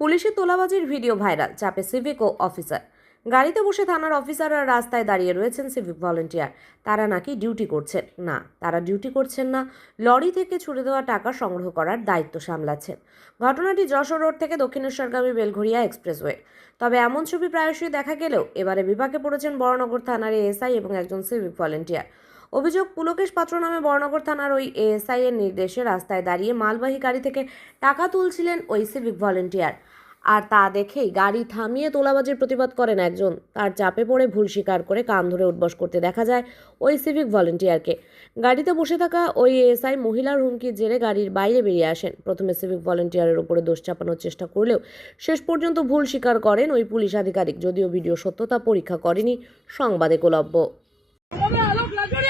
পুলিশের তোলাবাজির video viral, চাপে সিভিক ও অফিসার। গাড়িতে বসে থানার অফিসাররা রাস্তায় দাঁড়িয়ে রয়েছেন সিভিক ভলেন্টিয়ার। তারা নাকি ডিউটি করছেন? না, তারা ডিউটি করছেন না। লরি থেকে ছুড়ে দেওয়া টাকা সংগ্রহ করার দায়িত্ব সামলাচ্ছেন। ঘটনাটি যশোর রোড থেকে দক্ষিণেশ্বরগামী বেলঘরিয়া এক্সপ্রেসওয়ে। তবে এমন ছবি প্রায়শই দেখা গেলেও, এবারে বিপাকে পড়েছেন বড়নগর থানার এএসআই এবং একজন সিভিক ভলেন্টিয়ার। অভিযোগ পুলকেশ পাত্র নামে বড়নগর থানার ওই এএসআই এর নির্দেশে রাস্তায় দাঁড়িয়ে মালবাহী গাড়ি থেকে টাকা তুলছিলেন ওই সিভিক ভলেন্টিয়ার আর তা দেখেই গাড়ি থামিয়ে তোলাবাজির প্রতিবাদ করেন একজন। তার চাপে পড়ে ভুল স্বীকার করে কান ধরে উঠবস করতে দেখা যায় ওই সিভিক ভলেন্টিয়ারকে গাড়িতে বসে থাকা ওই এএসআই মহিলার হুমকির জেরে গাড়ির বাইরে বেরিয়ে আসেন। প্রথমে সিভিক ভলেন্টিয়ারের উপরে দোষ চাপানোর চেষ্টা করলেও শেষ পর্যন্ত ভুল স্বীকার করেন ওই পুলিশ আধিকারিক। যদিও ভিডিও সত্যতা পরীক্ষা করেনি সংবাদে লাজরিয়া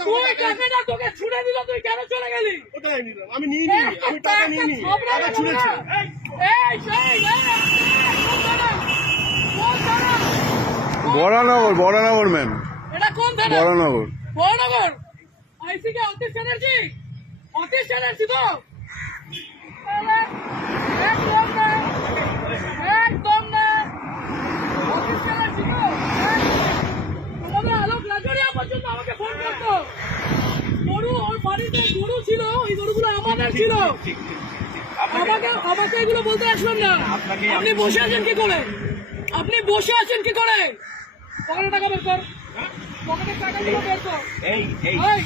তুই টাকা না তোকে ছুড়ে দিল তুই কেন চলে গেলি ওটাই নিলাম আমি নিয়ে নিই আমি টাকা নিয়ে নিই টাকা ছুড়েছি বরানগর বরানগর ম্যাম বরানগর বড়নগর আইসি কে অতীশ চ্যাটার্জি অতীশ চ্যাটার্জি তো একদম না একদম না অতীশ চ্যাটার্জি তো তোমাদের আলোক লাজরিয়া পর্যন্ত আমাকে ফোন করতো গরু ওর বাড়িতে গরু ছিল ওই গরুগুলো আমাদের ছিল। আমাকে আমাকে এগুলো বলতে আসবেন না। আপনি বসে আছেন কি করে? আপনি বসে আছেন কি করে? পকেটে টাকা বের কর। পকেটের টাকাগুলো বের কর। এই এই এই,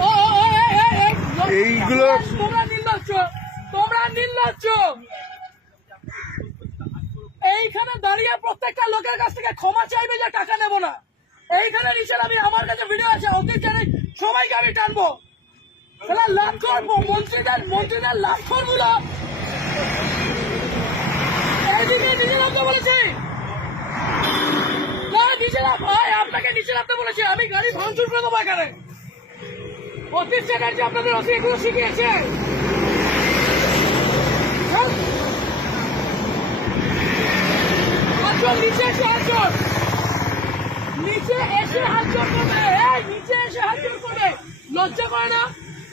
ও, ও, ও, এই, এই, এই, এইগুলো- তোমরা নির্লজ্জ। তোমরা নির্লজ্জ। এইখানে দাঁড়িয়ে প্রত্যেকটা লোকের কাছ থেকে ক্ষমা চাইবে যে টাকা নেব না। এইখানে নিচে আমি আমার কাছে ভিডিও আছে অতীত জানি সবাইকে আমি টানবো। শিখিয়েছে। হ্যাঁ? নিচে এসে হাতজন নিচে এসে হাতজন করবে। নিচে এসে হাতজন করবে। লজ্জা করে না?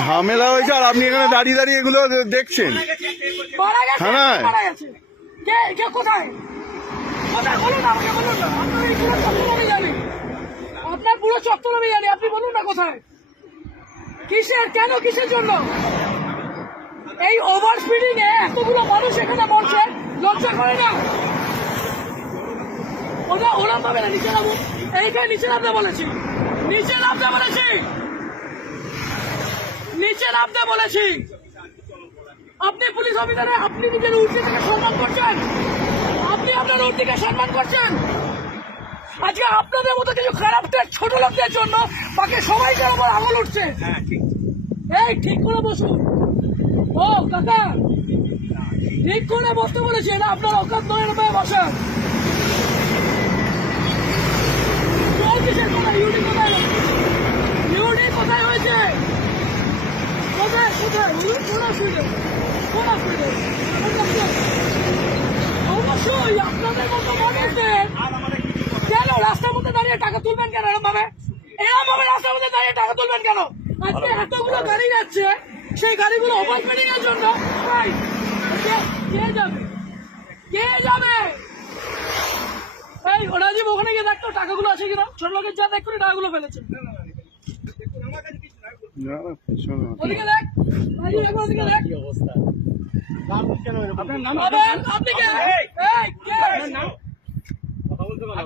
ঝামেলা হয়েছে আর আপনি এখানে দাঁড়িয়ে দাঁড়িয়ে এগুলো দেখছেন। থানায়? জানি। আপনার পুরো চত্বর আমি জানি। আপনি বলুন না কোথায়? কিসের কেন কিসের জন্য? এই ওভার স্পিডিং এ এতগুলো মানুষ এখানে মরছে লজ্জা করে না? ওরা ওরা পাবে না নিচে নামো এইখানে নিচে নামতে বলেছি। নিচে নামতে বলেছি। নিচে নামতে বলেছি। আপনি পুলিশ অফিসারে আপনি নিজের উর্দিকে সম্মান করছেন? আপনি আপনার উর্দিকে সম্মান করছেন? আজকে আপনাদের মতো কিছু খারাপ ছোট লোকদের জন্য বাকি সবাইকে ওপর আঙুল উঠছে। এই ঠিক করে বসুন। ও কাকা ঠিক করে বসতে বলেছি এটা আপনার অকাত নয় এরকম বসেন কোথায় ইউডি কোথায় ইউডি কোথায় হয়েছে কোথায় কোথায় বলুন কোন অসুবিধা কোন অসুবিধা কোন অসুবিধা? দাঁড়িয়ে টাকা তুলবেন কেন রাস্তার মধ্যে দাঁড়িয়ে টাকা তুলবেন কেন এতগুলো গাড়ি যাচ্ছে সেই গাড়িগুলো এর জন্য কে- কে ওখানে আছে কিনা। ছোট লোকের যা দেখ করে টাকাগুলো ফেলেছে। না, না, পেছনে। ওদিকে দেখ। রাজীব একবার ওদিকে দেখ। আপনার নাম আপনি কে? এই কে?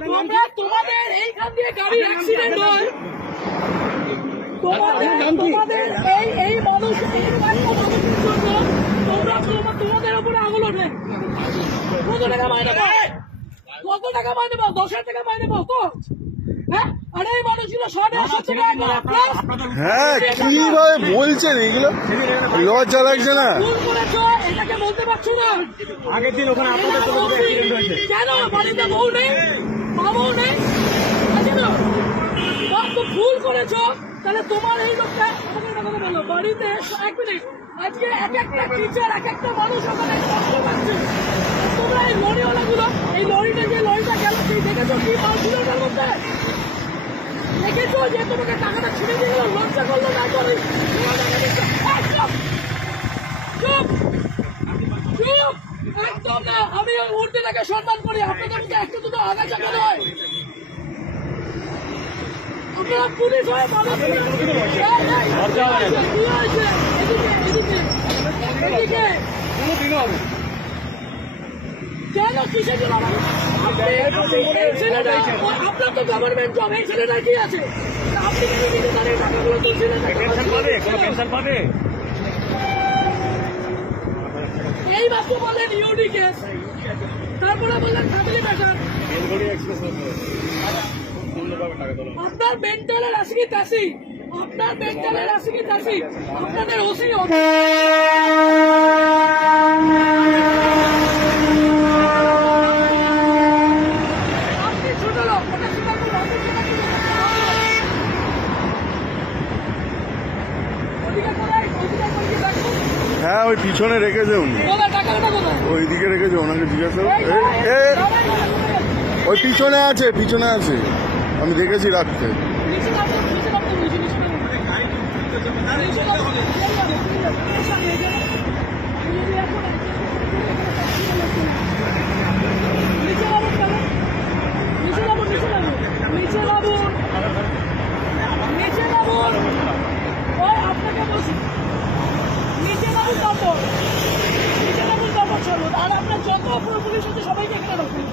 তোমরা তোমাদের এইখান দিয়ে গাড়ি অ্যাক্সিডেন্ট হয়। তোমাদের তোমাদের এই এই মানুষ এই মানুষের জন্য তোমরা তোমাদের উপরে আঙুল ওঠে। কত টাকা মাইনে পাও? কত টাকা মাইনে পাও? দশ হাজার টাকা মাইনে পাও? তো হ্যাঁ হ্যাঁ কীভাবে বলছেন এগুলো? লজ্জা লাগছে না। ভুল বলতে পারছ না। আগের দিন ওখানে আপনাদের তো অ্যাক্সিডেন্ট হয়েছে। কেন? বাড়িতে বউ নেই? মা বউ নেই? বা তো ভুল করেছ। তাহলে তোমার এই লোকটা কথা বলো বাড়িতে এক মিনিট। আজকে এক একটা টিচার এক একটা মানুষ ওখানে কষ্ট পাচ্ছে। তোমরা এই লরিওয়ালা গুলো এই লরিটা যে লরিটা গেল সেই দেখেছ কি? মাল ছিল ওটার মধ্যে দেখেছ যে তোমাকে টাকাটা ছিঁড়ে দিয়ে গেল, লজ্জা করল না করে চুপ চুপ! চুপ! একদম না! আমি মূর্তিটাকে সম্মান করি। আপনাদের মধ্যে একটু দুটো হয়। আপনারা পুলিশ হয়ে মানুষ। কেন ও- আপনার তো গভর্নমেন্ট জব এই ছেলেটা কি আছে? আপনি কেন নিজে দাঁড়িয়ে টাকাগুলো তুলছিলেন পেনশন পাবে কোনো পেনশন পাবে? এই মাত্র বললেন ইউডি কেস তারপরে বললেন ফ্যামিলি ম্যাটার আপনার মেন্টালের আসি কি তাসি আপনার মেন্টালের আসি কি তাসি আপনাদের ওসি আপনি ছোট লোক ওটা ছোট লোক, আপনি ছোট লোক। ওদিকে কোথায়? ওদিকে কোথায়? দেখুন। হ্যাঁ ওই পিছনে রেখেছে উনি ওই দিকে রেখেছে ওনাকে জিজ্ঞাসা ওই পিছনে আছে পিছনে আছে আমি দেখেছি রাখতে। নিচে নামুন। নিচে নামুন। ওই আপনাকে বলছি। নিচে নামুন তারপর। নিচে নামুন তারপর চলুন। আর আপনার যত অপর পুলিশ আছে সবাইকে এখানে রাখুন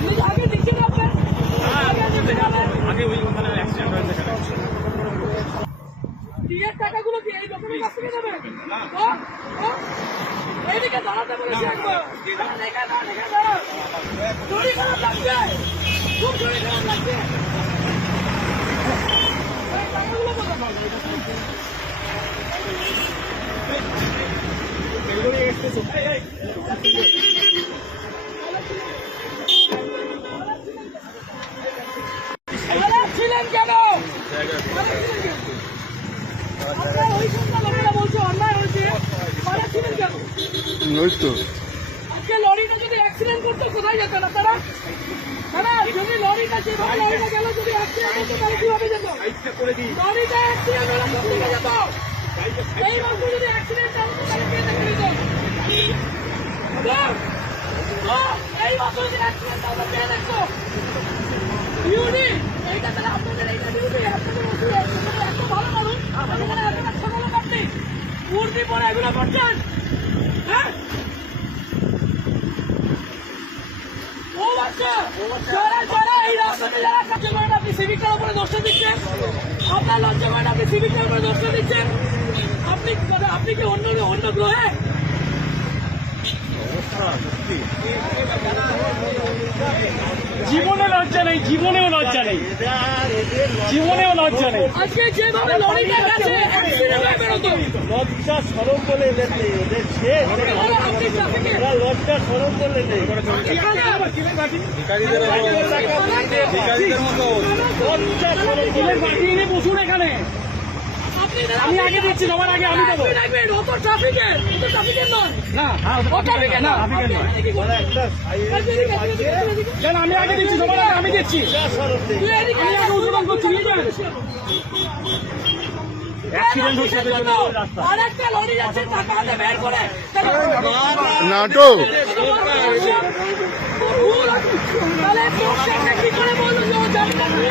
নিচে আগে নিচে নামবেন আগে নিচে নামবেন আগে ওই ওখানে অ্যাক্সিডেন্ট হয়েছে বিয়ের টাকাগুলো কি এই লোকের কাছ থেকে নেবে হ্যাঁ? হ্যাঁ? এইদিকে দাঁড়াতে বলেছি একবার দাঁড়ান, এখানে দাঁড়ান, এখানে দাঁড়ান। শরীর খারাপ লাগছে খুব শরীর খারাপ লাগছে এই টাকাগুলো কোথায়? খারাপ ছিলেন কেন খারাপ ছিলেন কেন? আপনার ওই সন্ধ্যা লোকেরা বলছে অন্যায় হয়েছে খারাপ ছিলেন কেন ওই তো আজকে লরিটা যদি অ্যাক্সিডেন্ট করতো কোথায় যেতেন আপনারা হ্যাঁ যদি লরিটা যেভাবে লরিটা গেল যদি অ্যাক্সিডেন্ট করতো তাহলে কীভাবে যেত? লরিটা অ্যাক্সিডেন্ট হলে দিকে যেত? এই মাত্র যদি অ্যাক্সিডেন্ট হতো তাহলে কে দেখে নিত? এই মাত্র যদি অ্যাক্সিডেন্ট হতো কে দেখতো? ইউনি এইটা তাহলে আপনাদের এইটা ডিউটি আপনাদের এত ভালো মানুষ আপনাদের এত ছোট লোক আপনি মূর্তি পরে এগুলো করছেন হ্যাঁ ও বাচ্চা যারা যারা এই রাস্তাতে যারা কাজ করেন আপনি সিভিকটার উপরে দোষটা দিচ্ছেন? আপনার লজ্জা করেন আপনি সিভিকটার উপরে দোষটা দিচ্ছেন? আপনি আপনি কি অন্য অন্য গ্রহে? জীবনে লজ্জা নেই জীবনেও লজ্জা নেই। জীবনেও লজ্জা নেই। লজ্জা সরম বলে লজ্জা সরম বলে নেই। লজ্জা সরম বলে। নেই বসুন এখানে। আমি আগে দিচ্ছি সবার আগে আমি দেবো। অত ট্রাফিকের অত ট্রাফিকের নয়। না। না। কেন আমি আগে দিচ্ছি সবার আগে আমি দিচ্ছি। আমি আগে উদ্বোধন করছি নিয়ে নাটক।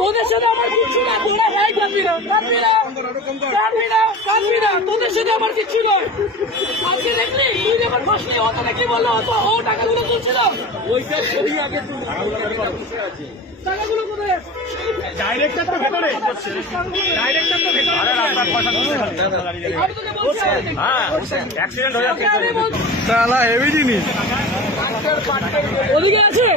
তোদের সাথে আমার কিচ্ছু না তোরা ভাই কাঁদবি না কাঁদবি না কাঁদবি না কাঁদবি না তোদের সাথে আমার কিচ্ছু নয়। আজকে দেখলি? তুই যখন বসলি কি বলল? ও তো ও টাকাগুলো তুলছিল ওইটা টাকাগুলো কোথায়? ডাইরেক্টর তো ভেতরে। ডাইরেক্টর তো ভেতরে। বলছি আমি হ্যাঁ অ্যাক্সিডেন্ট হয়ে যাচ্ছে। হেভি জিনিস। ওদিকে আছে?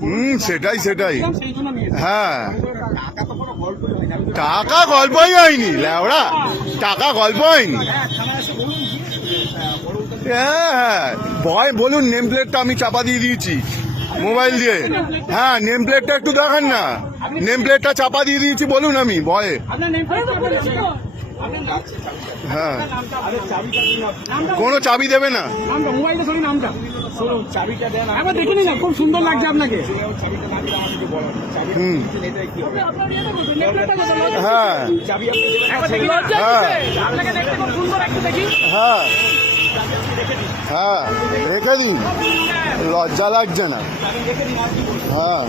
হুম সেটাই সেটাই। হ্যাঁ। টাকা গল্পই হয়নি ল্যাওড়া। টাকা গল্প হয়নি। হ্যাঁ। হ্যাঁ ভয় বলুন নেম প্লেটটা আমি চাপা দিয়ে দিয়েছি। মোবাইল দিয়ে। হ্যাঁ নেম প্লেটটা একটু দেখান না। নেম প্লেটটা চাপা দিয়ে দিয়েছি বলুন আমি ভয়ে। হ্যাঁ। কোনো চাবি দেবে না। নামটা মোবাইলটা সরি নামটা একবার দেখে নিন না খুব সুন্দর লাগছে আপনাকে। হ্যাঁ। হ্যাঁ। একটু হ্যাঁ রেখে দিন। লজ্জা লাগছে না। হ্যাঁ।